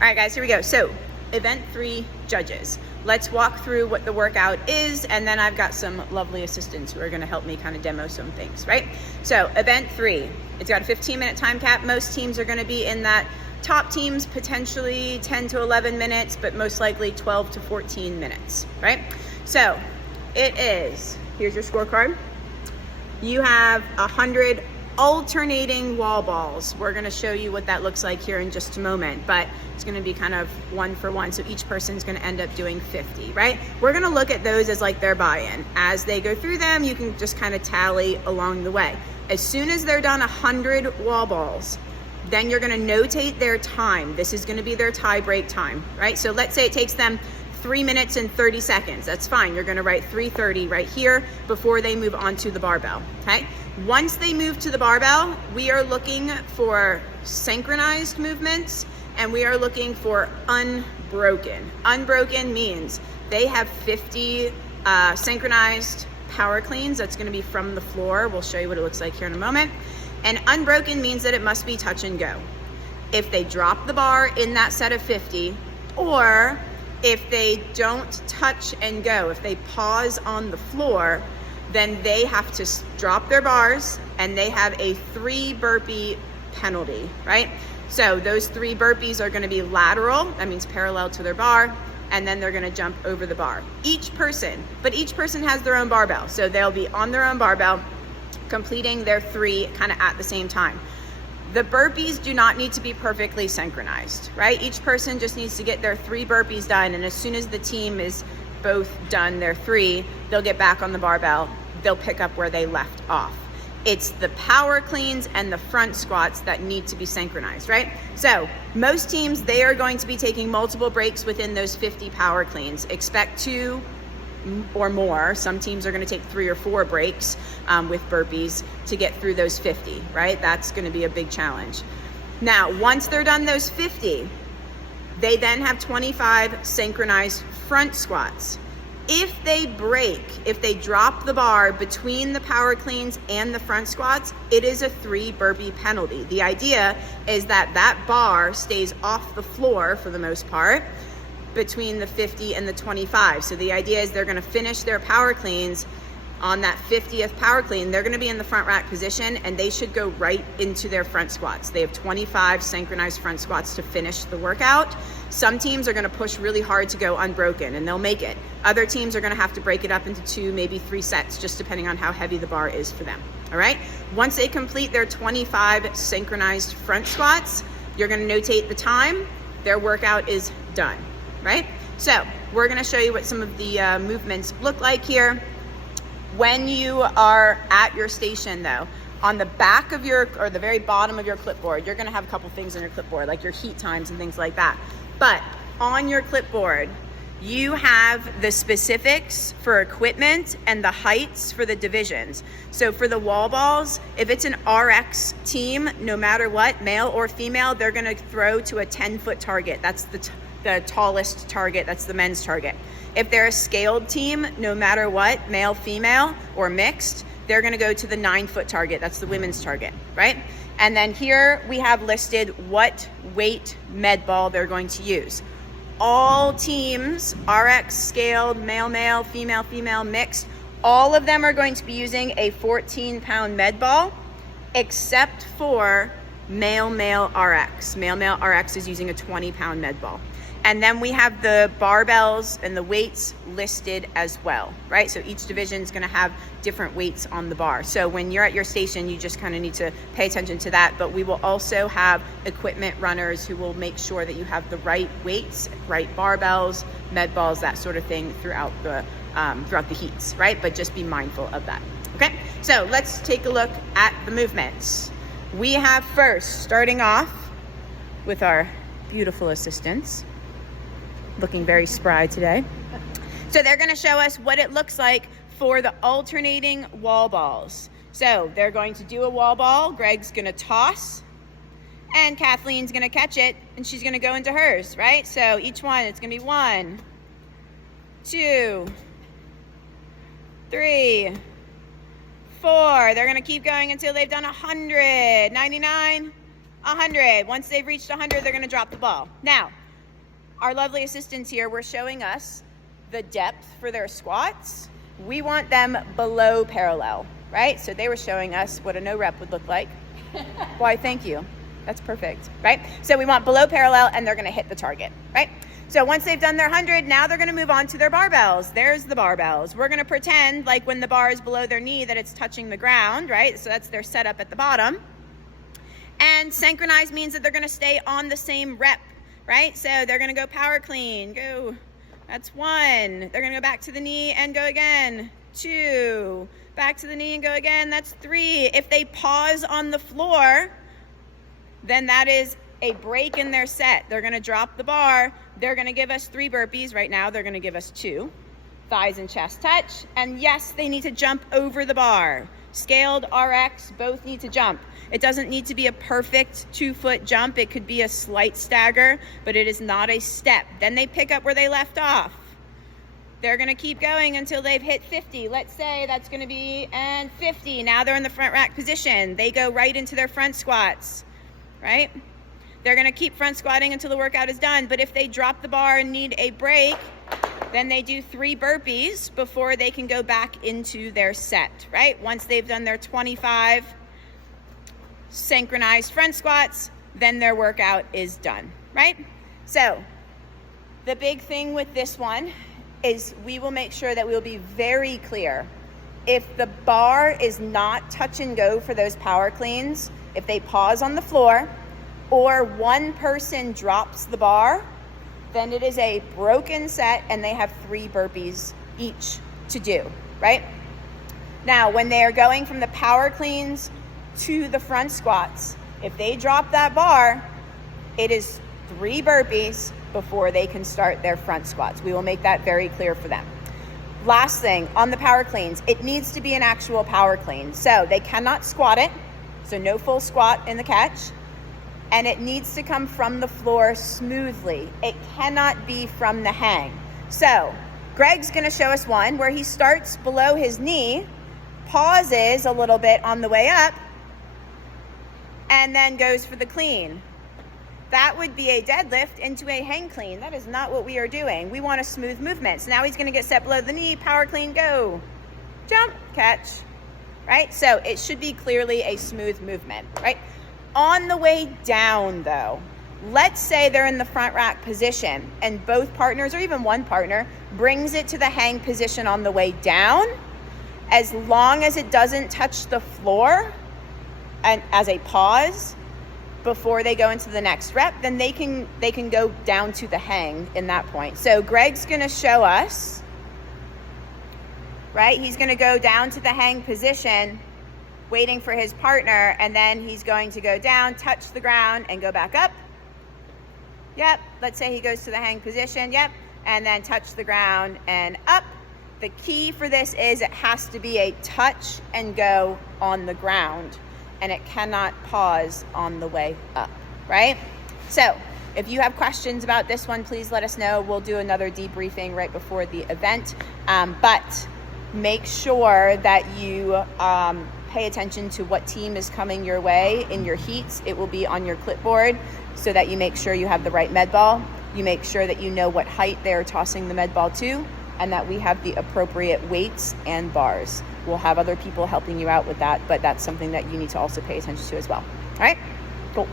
All right, guys, here we go. So event 3 judges. Let's walk through what the workout is, and then I've got some lovely assistants who are gonna help me kind of demo some things, right? So event 3, it's got a 15-minute time cap. Most teams are gonna be in that. Top teams, potentially 10 to 11 minutes, but most likely 12 to 14 minutes, right? So it is, here's your scorecard. You have 100 alternating wall balls. We're gonna show you what that looks like here in just a moment, but it's gonna be kind of 1 for 1. So each person's gonna end up doing 50, right? We're gonna look at those as like their buy-in. As they go through them, you can just kind of tally along the way. As soon as they're done 100 wall balls, then you're gonna notate their time. This is gonna be their tie break time, right? So let's say it takes them 3 minutes and 30 seconds. That's fine. You're gonna write 3:30 right here before they move on to the barbell, okay? Once they move to the barbell, we are looking for synchronized movements, and we are looking for unbroken. Unbroken means they have 50 synchronized power cleans. That's gonna be from the floor. We'll show you what it looks like here in a moment. And unbroken means that it must be touch and go. If they drop the bar in that set of 50, or if they don't touch and go, if they pause on the floor, then they have to drop their bars and they have a 3 burpee penalty, right? So those 3 burpees are gonna be lateral, that means parallel to their bar, and then they're gonna jump over the bar. Each person has their own barbell. So they'll be on their own barbell, completing their 3 kind of at the same time. The burpees do not need to be perfectly synchronized, right? Each person just needs to get their 3 burpees done, and as soon as the team is both done their 3, they'll get back on the barbell. They'll pick up where they left off. It's the power cleans and the front squats that need to be synchronized, right? So most teams, they are going to be taking multiple breaks within those 50 power cleans. Expect 2 or more. Some teams are going to take 3 or 4 breaks with burpees to get through those 50, right? That's going to be a big challenge. Now, once they're done those 50, they then have 25 synchronized front squats. If they break, if they drop the bar between the power cleans and the front squats, it is a 3 burpee penalty. The idea is that that bar stays off the floor for the most part between the 50 and the 25. So the idea is they're gonna finish their power cleans on that 50th power clean. They're gonna be in the front rack position, and they should go right into their front squats. They have 25 synchronized front squats to finish the workout. Some teams are gonna push really hard to go unbroken, and they'll make it. Other teams are gonna have to break it up into 2, maybe 3 sets, just depending on how heavy the bar is for them, all right? Once they complete their 25 synchronized front squats, you're gonna notate the time. Their workout is done, right? So we're gonna show you what some of the movements look like here. When you are at your station though, on the back of your, or the very bottom of your clipboard, you're gonna have a couple things on your clipboard, like your heat times and things like that. But on your clipboard, you have the specifics for equipment and the heights for the divisions. So for the wall balls, if it's an RX team, no matter what, male or female, they're gonna throw to a 10-foot target. That's the tallest target, that's the men's target. If they're a scaled team, no matter what, male, female, or mixed, they're gonna go to the 9-foot target, that's the women's target, right? And then here we have listed what weight med ball they're going to use. All teams, RX, scaled, male, male, female, female, mixed, all of them are going to be using a 14-pound med ball, except for male, male RX. Male, male RX is using a 20-pound med ball. And then we have the barbells and the weights listed as well, right? So each division is gonna have different weights on the bar. So when you're at your station, you just kind of need to pay attention to that. But we will also have equipment runners who will make sure that you have the right weights, right barbells, med balls, that sort of thing throughout the heats, right? But just be mindful of that, okay? So let's take a look at the movements. We have first, starting off with our beautiful assistants, looking very spry today. So they're gonna show us what it looks like for the alternating wall balls. So they're going to do a wall ball. Greg's gonna toss, and Kathleen's gonna catch it, and she's gonna go into hers, right? So each one, it's gonna be 1, 2, 3, 4. They're gonna keep going until they've done 100, 99, 100. Once they've reached 100, they're gonna drop the ball. Now, our lovely assistants here were showing us the depth for their squats. We want them below parallel, right? So they were showing us what a no rep would look like. Why, thank you. That's perfect, right? So we want below parallel, and they're gonna hit the target, right? So once they've done their 100, now they're gonna move on to their barbells. There's the barbells. We're gonna pretend like when the bar is below their knee that it's touching the ground, right? So that's their setup at the bottom. And synchronize means that they're gonna stay on the same rep, right? So they're gonna go power clean, go, that's 1. They're gonna go back to the knee and go again, 2. Back to the knee and go again, that's 3. If they pause on the floor, then that is a break in their set. They're gonna drop the bar. They're gonna give us 3 burpees. Right now, they're gonna give us 2. Thighs and chest touch. And yes, they need to jump over the bar. Scaled, RX, both need to jump. It doesn't need to be a perfect 2-foot jump. It could be a slight stagger, but it is not a step. Then they pick up where they left off. They're gonna keep going until they've hit 50. Let's say that's gonna be, and 50. Now they're in the front rack position. They go right into their front squats, right? They're gonna keep front squatting until the workout is done. But if they drop the bar and need a break, then they do 3 burpees before they can go back into their set, right? Once they've done their 25 synchronized front squats, then their workout is done, right? So the big thing with this one is we will make sure that we will be very clear. If the bar is not touch and go for those power cleans, if they pause on the floor or one person drops the bar, then it is a broken set and they have 3 burpees each to do, right? Now, when they are going from the power cleans to the front squats, if they drop that bar, it is 3 burpees before they can start their front squats. We will make that very clear for them. Last thing, on the power cleans, it needs to be an actual power clean. So they cannot squat it, so no full squat in the catch. And it needs to come from the floor smoothly. It cannot be from the hang. So Greg's gonna show us one where he starts below his knee, pauses a little bit on the way up, and then goes for the clean. That would be a deadlift into a hang clean. That is not what we are doing. We want a smooth movement. So now he's gonna get set below the knee, power clean, go. Jump, catch, right? So it should be clearly a smooth movement, right? On the way down though, let's say they're in the front rack position and both partners or even one partner brings it to the hang position on the way down. As long as it doesn't touch the floor and as a pause before they go into the next rep, then they can go down to the hang in that point. So Greg's gonna show us, right? He's gonna go down to the hang position, waiting for his partner, and then he's going to go down, touch the ground, and go back up. Yep, let's say he goes to the hang position, yep, and then touch the ground and up. The key for this is it has to be a touch and go on the ground, and it cannot pause on the way up, right? So if you have questions about this one, please let us know. We'll do another debriefing right before the event, but make sure that you pay attention to what team is coming your way in your heats. It will be on your clipboard so that you make sure you have the right med ball. You make sure that you know what height they're tossing the med ball to, and that we have the appropriate weights and bars. We'll have other people helping you out with that, but that's something that you need to also pay attention to as well. All right, cool.